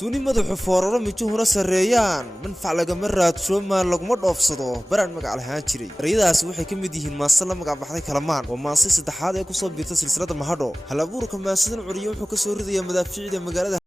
دوني مدحو فورورو ميجوهنا سريان منفع لغما رادشو maan laguma dhoofsado baraan magac lahaan jiray erayadaas waxay ka mid yihiin maasala magac baxday kalamaan oo maasay saddexaad ee ku soo biirtay silsilada mahadho hal abuurka maasadan curiyo wuxuu ka soo ridayaa madaafiicda magaalada